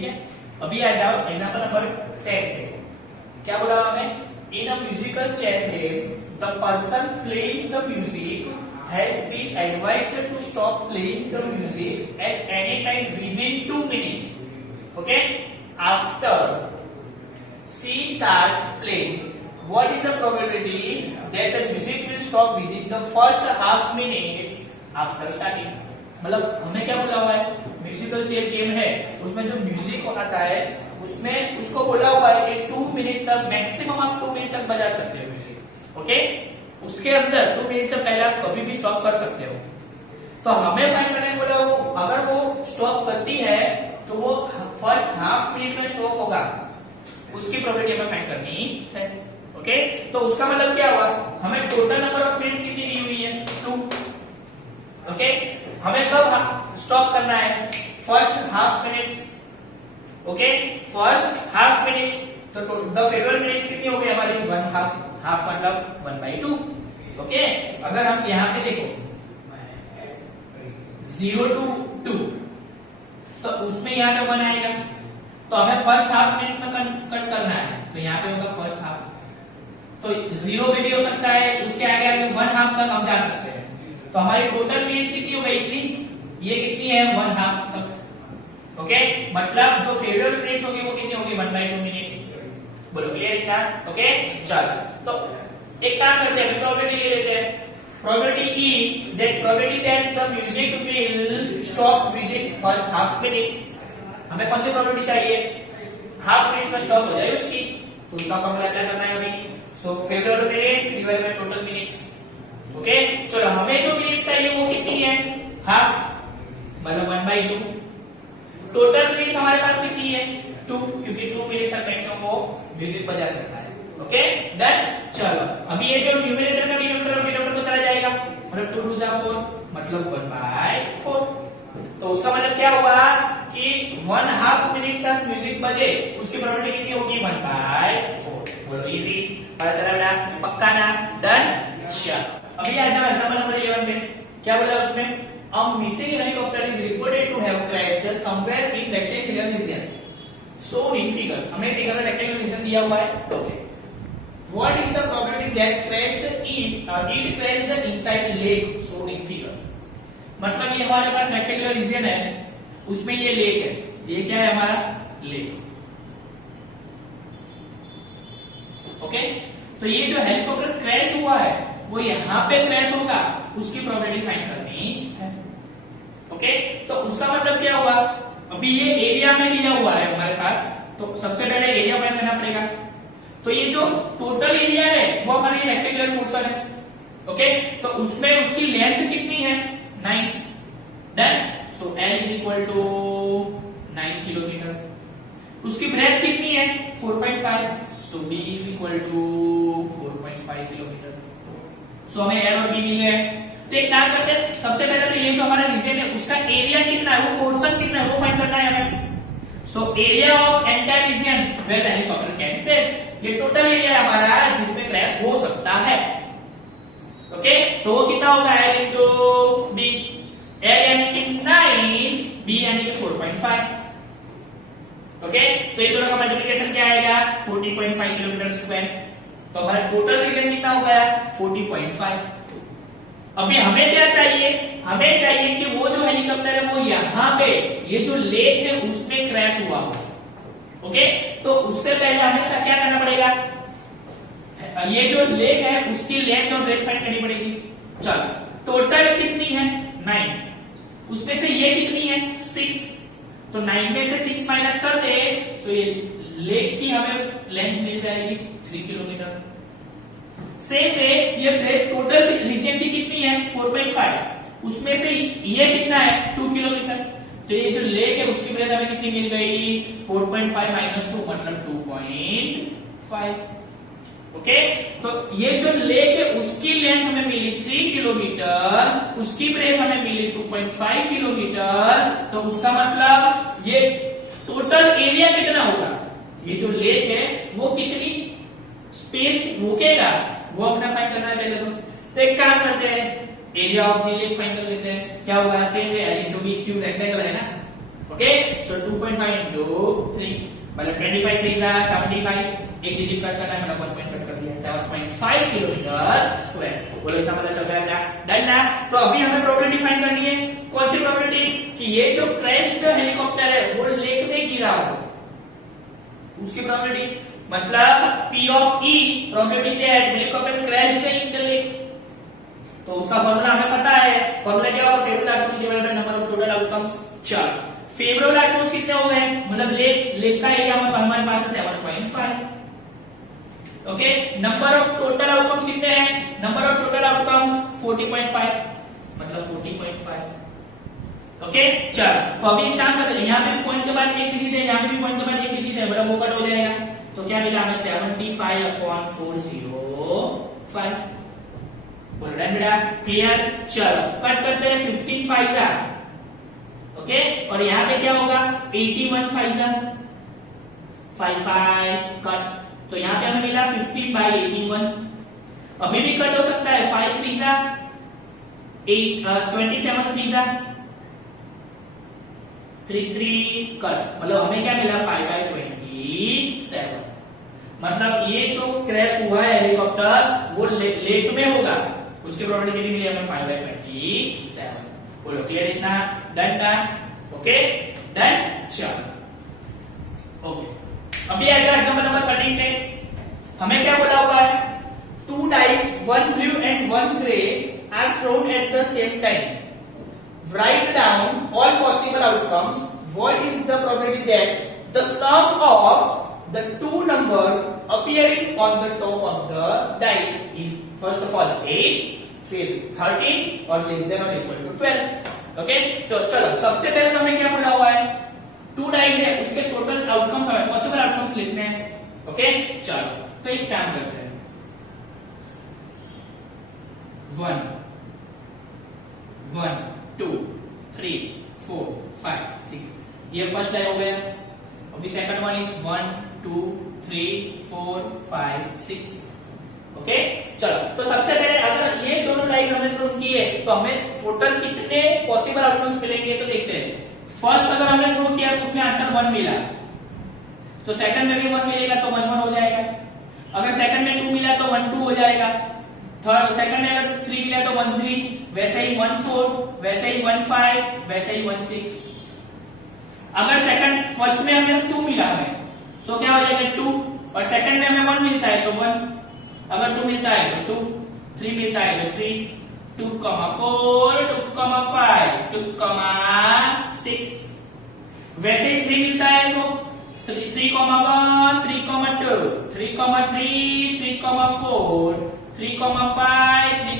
ठीक है। अभी आ जाओ एग्जांपल नंबर 10 पे। क्या बोला हमें? In a musical chair game the person playing the music has been advised to stop playing the music at any time within 2 minutes. Okay? After she starts playing, what is the probability that the music will stop within the first half minutes after starting? मतलब हमें क्या बोला हुआ है? Musical chair game है, उसमें जो music आता है उसमें उसको बोला हुआ है कि 2 मिनट तक, मैक्सिमम आप 2 मिनट तक बजा सकते हो म्यूजिक। ओके? उसके अंदर 2 मिनट से पहले आप कभी भी स्टॉप कर सकते हो। तो हमें फाइंड करने बोला वो अगर वो स्टॉप करती है तो वो फर्स्ट हाफ मिनट में स्टॉप होगा, उसकी प्रोबेबिलिटी हमें फाइंड करनी है। ओके? तो उसका मतलब क्या हुआ? हमें टोटल नंबर ऑफ मिनट्स कितनी दी हुई है? 2। ओके? हमें कब स्टॉप करना है? First half minutes. Okay? First half minutes. तो द फेवरेट मिनट्स कितनी हो गई हमारी? 1 हाफ। हाफ मतलब 1/2। ओके? अगर हम यहां पे देखो 0 to 2 तो उसमें यहां पे 1 आएगा, तो हमें फर्स्ट हाफ मिनट्स में कट करना है, तो यहां पे होगा फर्स्ट हाफ। तो 0 पे भी हो सकता है, उसके आगे आगे 1 हाफ तक हम जा सकते हैं। तो हमारी टोटल मिनट्स कितनी हो गई? इतनी। ये कितनी है? 1 हाफ तक। ओके? मतलब जो फेवरेट मिनट्स होगी वो कितनी होगी? 1/2 मिनट्स। बोलो क्लियर इतना? ओके? चलो, तो एक काम करते हैं, प्रोबेबिलिटी ले लेते हैं। Probability E that the music will stop with in first half minutes. हमें कौन सी प्रोबेबिलिटी चाहिए? हाफ मिनट्स में स्टॉप हो जाए उसकी, तो उसका फॉर्मूला अप्लाई करना है अभी। So favourite minutes divided by total minutes. Okay? चलो, हमें जो मिनट्स चाहिए वो कितनी है? हाफ, मतलब 1/2। टोटल मिनट्स हमारे पास कितनी है? 2, क्योंकि 2 मिनट्स तक मैक्सिमम वो म्यूजिक बजा सकता है। ओके? डन। चलो, अभी ये जो न्यूमरेटर का डिनोमिनेटर को चला जाएगा, मतलब 2 2 4 मतलब 1/4। तो उसका मतलब क्या हुआ कि 1 हाफ मिनट तक म्यूजिक बजे, उसकी प्रोबेबिलिटी कितनी होगी? 1/4। बोलो इजी, पता चला ना? पक्का ना? डन। चलो, अभी आ जाओ एग्जांपल नंबर 11 पे। क्या बोला उसमें? A missing helicopter is reported to have crashed somewhere in rectangular region. Shown in figure. हमें फिगर में rectangular region दिया हुआ है। Okay? What is the probability that it crashed inside lake shown in figure? मतलब ये हमारे पास rectangular reason है, उसमें ये लेक है। ये क्या है हमारा? लेक। ओके? तो ये जो हेलीकॉप्टर क्रैश हुआ है वो यहाँ पे क्रैश होगा, उसकी प्रोबेबिलिटी फाइंड करनी है। ओके? तो उसका मतलब क्या हुआ? अभी ये एरिया में दिया हुआ है हमारे पास, तो सबसे पहले एरिया फाइंड करना पड़ेगा। तो ये जो टोटल एरिया है वो हमारी रेक्टेंगुलर पोर्शन है। ओके? तो उसमें उसकी लेंथ कितनी है? 9। Done. So L is equal to 9 kilometre. उसकी ब्रेथ कितनी है? 4.5। So B is equal to 4.5 kilometre. So हमें L और B मिले हैं। तो एक काम करते हैं, सबसे पहले तो ये जो हमारा रीजन है उसका एरिया कितना है, वो पोर्शन कितना है, वो फाइंड करना है हमें। So area of entire region where the helicopter can crash, ये टोटल एरिया है हमारा जिसमें क्रैश हो सकता है। ओके? तो वो कितना होगा? L into B। L यानी कि 9, B यानी कि 4.5। ओके? तो इन दोनों का मल्टीप्लिकेशन क्या आएगा? 40.5 किलोमीटर स्क्वायर। तो हमारा टोटल रीजन कितना हो गया? 40.5। अभी हमें क्या चाहिए? हमें चाहिए कि वो जो हेलीकॉप्टर है वो यहाँ पे ये जो लेक है उसमें क्रैश हुआ हो। ओके? तो उससे पहले हमें क्या करना पड़ेगा? ये जो लेक है उसकी लेंथ और ब्रेथ फाइंड करनी पड़ेगी। चलो, टोटल कितनी है? 9। उसमें से ये कितनी है? 6। तो 9 में से 6 माइनस कर दे, तो ये लेक की हमें लेंथ मिल जाएगी 3 किलोमीटर। सेम वे ये ब्रेथ टोटल रीजन की कितनी है? 4.5। उसमें से ये कितना है? 2 किलोमीटर। तो ये जो लेक है उसकी ब्रेथ हमें कितनी मिल गई? 4.5 माइनस 2 मतलब 2.5। ओके? तो ये जो लेक है उसकी लेंथ हमें मिली 3 किलोमीटर, उसकी ब्रेथ हमें मिली 2.5 किलोमीटर। तो उसका मतलब ये टोटल एरिया कितना होगा? ये जो लेक है वो कितनी स्पेस रोकेगा वो अपना फाइंड करना है पहले तो एक काम करते हैं, area of the lake find कर लेते हैं। क्या होगा? Same way L into B, cube rectangle है ना। ओके सो 2.5 into 3 मतलब 25 3 75 एक डिजिट कट करना है मतलब 1 पॉइंट कट कर दिया 7.5 किलोमीटर स्क्वायर। बोलो इतना पता चल गया डन ना। तो अभी हमें प्रोबेबिलिटी फाइंड करनी है। कौन सी प्रोबेबिलिटी कि ये जो क्रैश्ड हेलीकॉप्टर है वो लेक में गिरा हो उसकी प्रोबेबिलिटी मतलब P of E probability that helicopter crashed in the lake. तो उसका फार्मूला हमें पता है। फार्मूला क्या होगा favourable outcomes divided by number of total outcomes. चलो फेवरेबल आउटकम्स कितने हो गए मतलब लेक का एरिया हमारे पास है 7.5। Okay number of total outcomes कितने हैं नंबर ऑफ टोटल आउटकम्स 40.5 मतलब 40.5। ओके चलो तो अभी एक काम करते हैं यहाँ पे पॉइंट के बाद एक डिजिट है यहाँ पे भी पॉइंट के बाद एक डिजिट है मतलब वो कट हो जाएगा। तो क्या मिला हमें 75/405। बोल रहे बेटा क्लियर। चलो कट करते हैं 15 5 ओके और यहाँ पे क्या होगा 81 5 कट। तो यहाँ पे हमें मिला 15/81। अभी भी कट हो सकता है 5 3 8 27 3 3 कट मतलब हमें क्या मिला 5/27। मतलब ये जो क्रैश हुआ है हेलीकॉप्टर वो लेक में होगा उसकी प्रोबेबिलिटी मिली हमें 5/27। बोलो क्लियर इतना डन ना। ओके डन चलो ओके अभी आएगा एग्जांपल नंबर 13 पे हमें क्या बोला हुआ है 2 dice 1 blue and 1 gray are thrown at the same time. Write down all possible outcomes. What is the probability that the sum of the two numbers appearing on the top of the dice is first of all 8 फिर 13 और less than or equal to 12। Okay तो चलो सबसे पहले हमें क्या बोला हुआ है 2 डाइस है उसके टोटल आउटकम्स हमें पॉसिबल आउटकम्स लिखने हैं। ओके चलो तो एक काम करते हैं 1 1 2 3 4 5 6 ये फर्स्ट डाई हो गया। अभी सेकंड वन इज 1 2 3 4 5 6। ओके चलो तो सबसे पहले अगर ये दोनों डाइस हमने थ्रो किए तो हमें टोटल कितने पॉसिबल आउटकम्स मिलेंगे तो देखते हैं। फर्स्ट अगर हमने थ्रो किया तो उसमें आंसर 1 मिला तो सेकंड में भी 1 मिलेगा तो 1 1 हो जाएगा। अगर सेकंड में 2 मिला तो 1 2 हो जाएगा। थर्ड सेकंड में अगर 3 मिला तो 1 3 वैसे ही 1 4 वैसे ही 1 5 वैसे ही 1 6। अगर सेकंड फर्स्ट में हमें 2 मिला हमें सो क्या हो जाएगा 2 और सेकंड में हमें 1 मिलता है तो 1 अगर 2 मिलता है तो 2 3 मिलता है तो 3 2 4 2 5 2 6 वैसे ही 3 मिलता है तो 3 1 3 2 3 3 3 4 3 5 3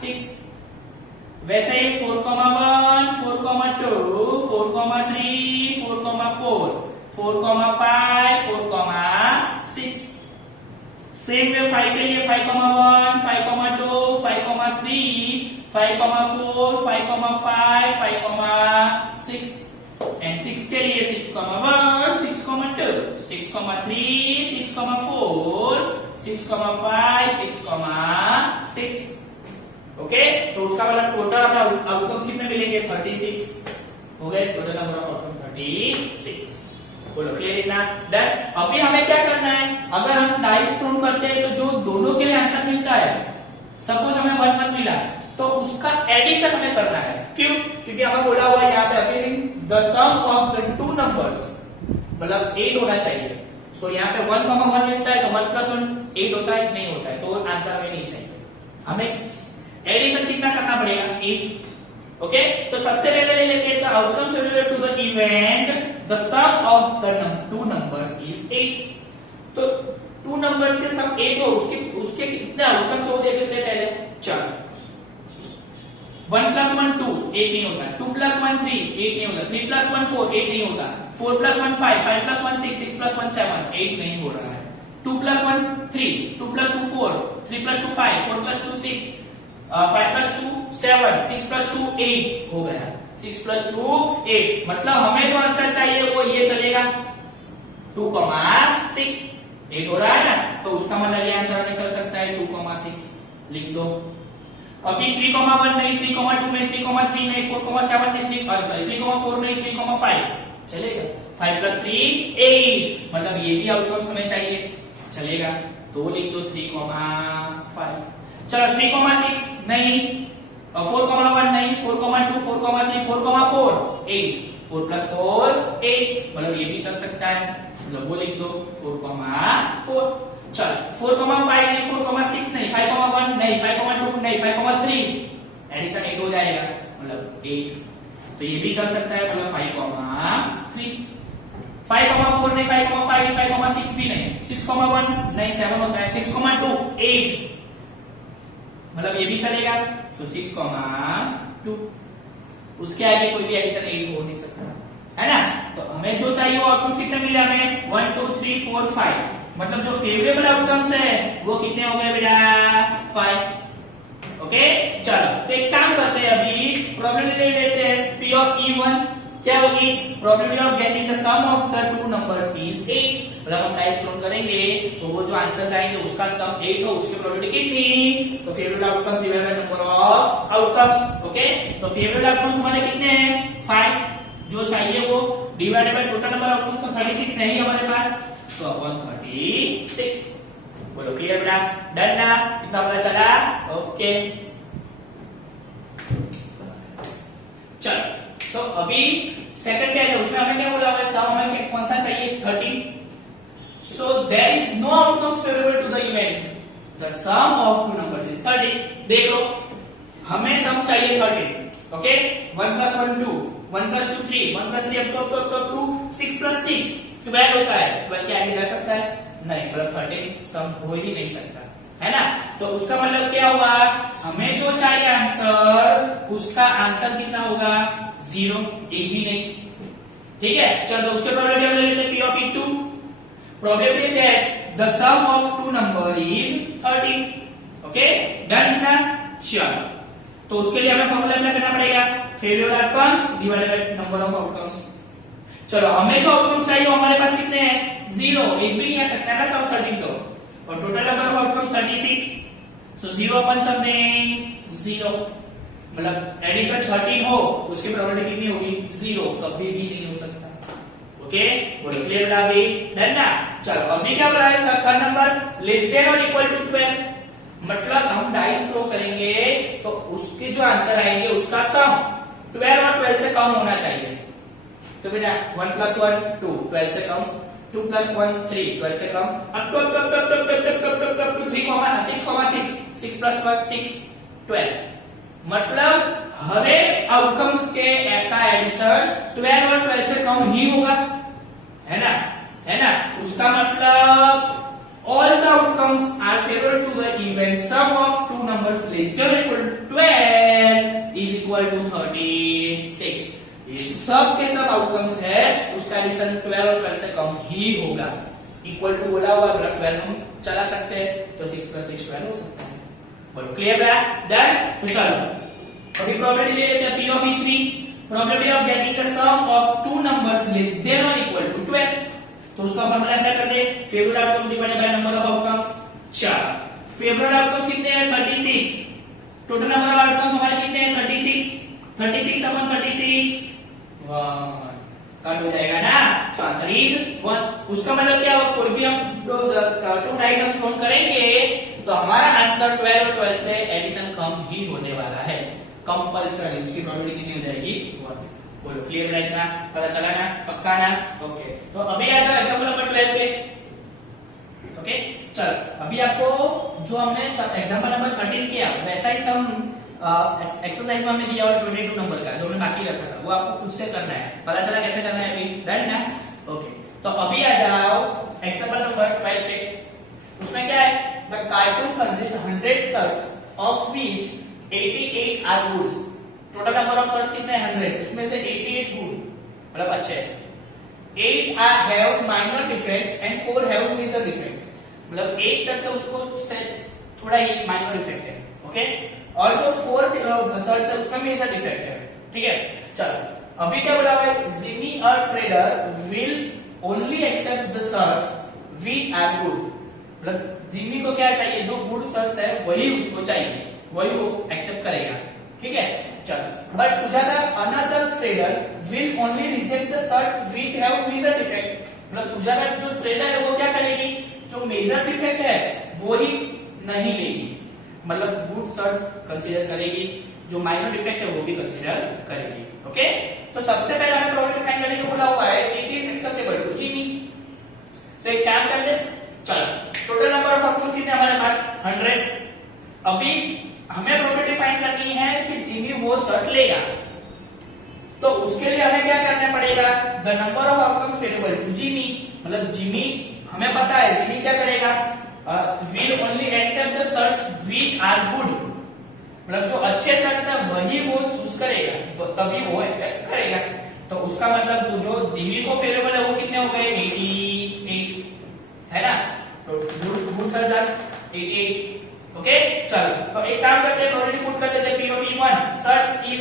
6 वैसे ही 4 1 4 2 4 3 4 5 4 6 सेम वे 5 के लिए 5 1 5 2 5 3 5 4 5 5 6 एंड 6 के लिए 6 1 6 2 6 3 6 4 6 5 6 ओके तो उसका मतलब टोटल अपना आउटकम्स कितने मिलेंगे 36 हो गए टोटल नंबर ऑफ आउटकम 36। बोलो क्लियर इतना डन। अभी हमें क्या करना है अगर हम डाइस थ्रो करते हैं तो जो दोनों के लिए आंसर मिलता है सपोज हमें 1 1 मिला तो उसका एडिशन हमें करना है। क्यों क्योंकि हमें बोला हुआ है यहाँ पे appearing the sum of the two numbers मतलब 8 होना चाहिए। सो यहाँ पे 1 1 मिलता है तो 1 + 1 8 होता है नहीं होता है तो आंसर हमें नहीं चाहिए। हमें एडिशन कितना करना पड़ेगा 8। ओके तो सबसे पहले ले लेते हैं the outcomes related to the event the sum of the two numbers is 8। तो टू नंबर्स के सम 8 हो उसके कितने आउटकम्स हो देख लेते हैं पहले। चलो 1 + 1 2 8 नहीं होता 2 + 1 3 8 नहीं होता 3 + 1 4 8 नहीं होता 4 + 1 5 5 + 1 6 6 + 1 7 8 नहीं हो रहा है 2 + 1 3 2 + 2 4 3 + 2 5 4 + 2 6 5 + 2 7 6 + 2 8 हो गया 6 + 2 8 मतलब हमें जो आंसर चाहिए वो ये चलेगा 2 6 8 हो रहा है ना तो उसका मतलब ये आंसर हमें चल सकता है 2 6 लिख दो। अभी 3,1 नहीं, 3,2 नहीं, 3,3 नहीं, 4,7 नहीं, 3,4 नहीं, 3,5 चलेगा। 5 + 3 8, मतलब ये भी आउटकम्स हमें चाहिए, चलेगा। तो लिख दो 3,5। चलो 3,6 नहीं, 4,1 नहीं, 4,2, 4,3, 4,4 8, 4 + 4 8, मतलब ये भी चल सकता है, मतलब वो लिख दो 4,4। चल 4,5 नहीं, 4,6 नहीं, 5,1 नहीं, 5,2 नहीं, 5,3, एडिशन 8 हो जाएगा, मतलब 8, तो ये भी चल सकता है, मतलब 5,3। 5,4 नहीं, 5,5 नहीं, 5,6 भी नहीं, 6,1 नहीं, 7 होता है, 6,2 8, मतलब ये भी चलेगा, तो 6,2। उसके आगे कोई भी एडिशन 8 हो नहीं सकता, है ना। तो हमें जो चाहिए वो आउटकम्स कितने मिले हमें, 1 2 3 4 5, मतलब जो फेवरेबल आउटकम्स है वो कितने हो गए बेटा, 5। ओके, चलो तो एक काम करते हैं, अभी प्रोबेबिलिटी ले लेते हैं। P of E1 क्या होगी, probability of getting the sum of the two numbers is 8, मतलब हम डाइस रोल करेंगे तो वो जो आंसर आएंगे उसका सम 8 हो, उसकी प्रोबेबिलिटी कितनी, तो favourable outcomes divided by number of outcomes. Okay, तो फेवरेबल आउटकम्स हमारे कितने हैं, 5, जो चाहिए वो divided by total number of outcomes, तो 36 है ही हमारे पास, तो अपन 36। बोलो क्लियर बेटा, डन ना, इतना पता चला। ओके चल, सो अभी सेकंड क्या है, उसमें हमें क्या बोला है, सम हमें कौन सा चाहिए, 13। So there is no outcome favourable to the event, the sum of two numbers is 30। देख लो, हमें सम चाहिए 30। ओके, 1 + 1 2, 1 + 2 3, 1 + 3 up to 2, 6 + 6 12 होता है, 12 के आगे जा सकता है नहीं, मतलब 13 सम हो ही नहीं सकता, है ना। तो उसका मतलब क्या हुआ, हमें जो चाहिए आंसर, उसका आंसर कितना होगा, 0, एक भी नहीं। ठीक है, चलो उसके प्रोबेबिलिटी हम ले लेते हैं, P of E2, probability that the sum of two number is 13। Okay, done ना। चलो तो उसके लिए हमें फॉर्मूला अप्लाई करना पड़ेगा, favourable outcomes divided by number of outcomes. चलो हमें जो आउटकम्स चाहिए वो हमारे पास कितने हैं, 0, एक भी नहीं आ सकता है ना सम 13, तो और टोटल नंबर ऑफ आउटकम्स 36, सो 0 अपन सब में 0, मतलब एडिशन 13 हो उसकी प्रोबेबिलिटी कितनी होगी, 0, कभी भी नहीं हो सकता। ओके, बोलो क्लियर बेटा, अभी डन ना। चलो अभी क्या बोला है, थर्ड नंबर लेस देन और इक्वल टू 12, मतलब हम डाइस थ्रो करेंगे तो उसके जो आंसर आएंगे उसका सम 12 और 12 से कम होना चाहिए। तो बेटा 1 + 1 2, 12 से कम, 2 + 1 3, 12 से कम, अब तो 3, 6 + 1 6, 12, मतलब हर एक आउटकम्स के का एडिशन 12 और 12 से कम ही होगा, है ना, है ना। उसका मतलब all the outcomes are favorable to the event sum of two numbers less than or equal to 12 is equal to 36। ये सब के सब आउटकम्स है, उसका एडिशन 12 और 12 से कम ही होगा। इक्वल टू बोला हुआ, मतलब 12 हम चला सकते हैं, तो 6 + 6 12 हो सकता है। बोलो क्लियर है, डन। तो चलो अभी प्रोबेबिलिटी ले लेते हैं, P of E3, probability of getting the sum of two numbers less than और इक्वल टू 12, तो उसका फॉर्मूला अप्लाई कर दे, favourable outcomes divided by number of outcomes. चलो फेवरेबल आउटकम्स कितने हैं, 36, टोटल नंबर ऑफ आउटकम्स हमारे कितने हैं, 36, 36 अपन 36 1 कट हो जाएगा ना, तो आंसर इज 1। उसका मतलब क्या होगा, कोई भी हम टू डाइस हम थ्रो करेंगे तो हमारा आंसर 12 और 12 से एडिशन कम ही होने वाला है, कंपल्सरी, उसकी प्रोबेबिलिटी कितनी हो जाएगी, 1। बोलो क्लियर बेटा, इतना पता चला ना, पक्का ना। ओके, तो अभी आ जाओ एग्जांपल नंबर 12 पे। ओके, चलो अभी आपको जो हमने एग्जांपल नंबर 13 किया वैसा ही सम एक्सरसाइज में हमने दिया हुआ 22 नंबर का जो हमने बाकी रखा था, वो आपको खुद से करना है, पता चला कैसे करना है, अभी डन ना। ओके, तो अभी आ जाओ एग्जांपल नंबर 12 पे। उसमें क्या है, the carton consist 100 shirts of which 88 are goods, total number of shirts कितने हैं, 100, उसमें से 88 गुड, मतलब अच्छे, 8 have minor defects and 4 have major defects, मतलब 8 शर्ट्स है उसको थोड़ा ही माइनर डिफेक्ट है। ओके, और जो 4 शर्ट्स है उसमें मेजर डिफेक्ट है। ठीक है, चलो अभी क्या बोला है, Jimmy a trader will only accept the shirts which are good, मतलब जिमी को क्या चाहिए, जो गुड शर्ट्स है वही उसको चाहिए, वही वो एक्सेप्ट करेगा, ठीक है। चलो, but Sujata another trader will only reject the shirts which have major defect. मतलब सुजाता जो ट्रेडर है वो क्या करेगी, जो मेजर डिफेक्ट है वो ही नहीं लेगी, मतलब गुड शर्ट्स कंसीडर करेगी, जो माइनर डिफेक्ट है वो भी कंसीडर करेगी। ओके, तो सबसे पहले हमें प्रॉब्लम फाइंड करने को बोला हुआ है it is acceptable to Jimmy. तो एक काम करते हैं, चलो टोटल नंबर ऑफ आउटकम्स कितने हमारे पास 100। अभी हमें प्रोबेबिलिटी फाइंड करनी है कि जिमी वो शर्ट लेगा, तो उसके लिए हमें क्या करना पड़ेगा, the number of outcomes favourable to Jimmy. मतलब जिमी हमें पता है जिमी क्या करेगा, will only accept the shirts which are good. मतलब जो अच्छे शर्ट्स है वही वो चूज करेगा, तो तभी वो एक्सेप्ट करेगा। तो उसका मतलब जो जिमी को फेवरेबल है वो कितने हो गए 88, है ना। तो गुड शर्ट्स आर 88। ओके, चलो तो एक काम करते हैं, प्रोबेबिलिटी पुट कर देते हैं P of E1 shirt is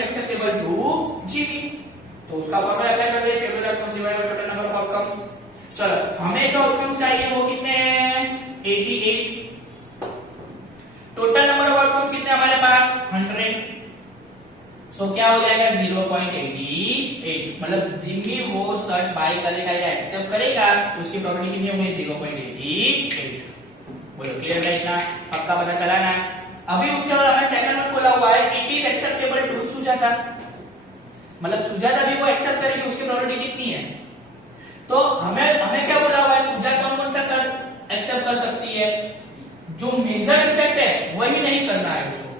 acceptable to Jimmy. तो उसका फॉर्मूला अप्लाई कर दें, favourable outcomes divided by total number of outcomes. चलो हमें जो आउटकम्स चाहिए वो कितने हैं 88, टोटल नंबर ऑफ आउटकम्स कितने हमारे पास 100। सो क्या हो जाएगा 0.88। मतलब जिमी वो शर्ट बाय करेगा या एक्सेप्ट करेगा उसकी प्रोबेबिलिटी कितनी होगी 0.88। बोलो क्लियर है, इतना पक्का पता चला ना। अभी उसके बाद हमें सेकंड में बोला हुआ है it is acceptable to Sujata. मतलब सुजाता भी वो एक्सेप्ट करेगी, उसकी प्रोबेबिलिटी कितनी है। तो हमें क्या बोला हुआ है, सुजाता कौन कौन सा शर्त एक्सेप्ट कर सकती है, जो मेजर डिफेक्ट है वही नहीं करना है उसको,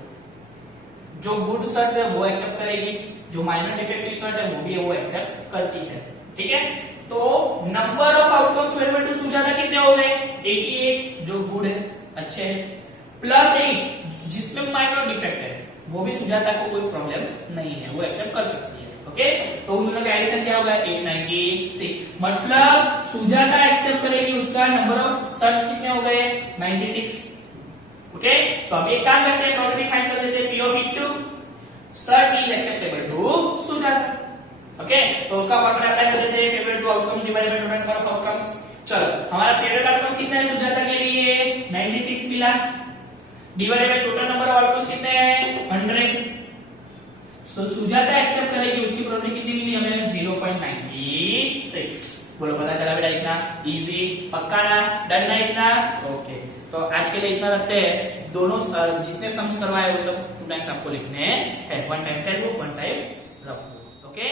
जो गुड शर्ट है वो एक्सेप्ट करेगी, जो माइनर डिफेक्टिव शर्ट है वो भी वो एक्सेप्ट करती है, ठीक है। तो number of outcomes favourable to Sujata कितने हो गए 88, जो गुड है अच्छे है, प्लस 8 जिसमें माइनर डिफेक्ट है वो भी सुजाता को कोई प्रॉब्लम नहीं है, वो एक्सेप्ट कर सकती है। ओके, तो उन दोनों का एडिशन क्या होगा 896। मतलब सुजाता एक्सेप्ट करेगी, उसका नंबर ऑफ शर्ट्स कितने हो गए 96। ओके, तो अब एक काम करते हैं, प्रोबेबिलिटी फाइंड कर देते हैं P of E2 shirt is acceptable to Sujata. Okay, तो उसका फॉर्मूला अप्लाई कर देते हैं, favourite to outcomes divided by total number of outcomes. चलो हमारा फेवरेट आउटकम्स कितना है सुजाता के लिए 96 मिला, divided by total number of outcomes कितने हैं 100। सो सुजाता एक्सेप्ट करेगी, उसकी प्रोबेबिलिटी कितनी मिली हमें 0.96। बोलो पता चला बेटा, इतना इजी पक्का ना, डन ना इतना। ओके, तो आज के लिए इतना रखते हैं। दोनों जितने सम्स करवाए वो सब 2 टाइम्स आपको लिखने हैं, 1 time fair book 1 time rough book. Okay.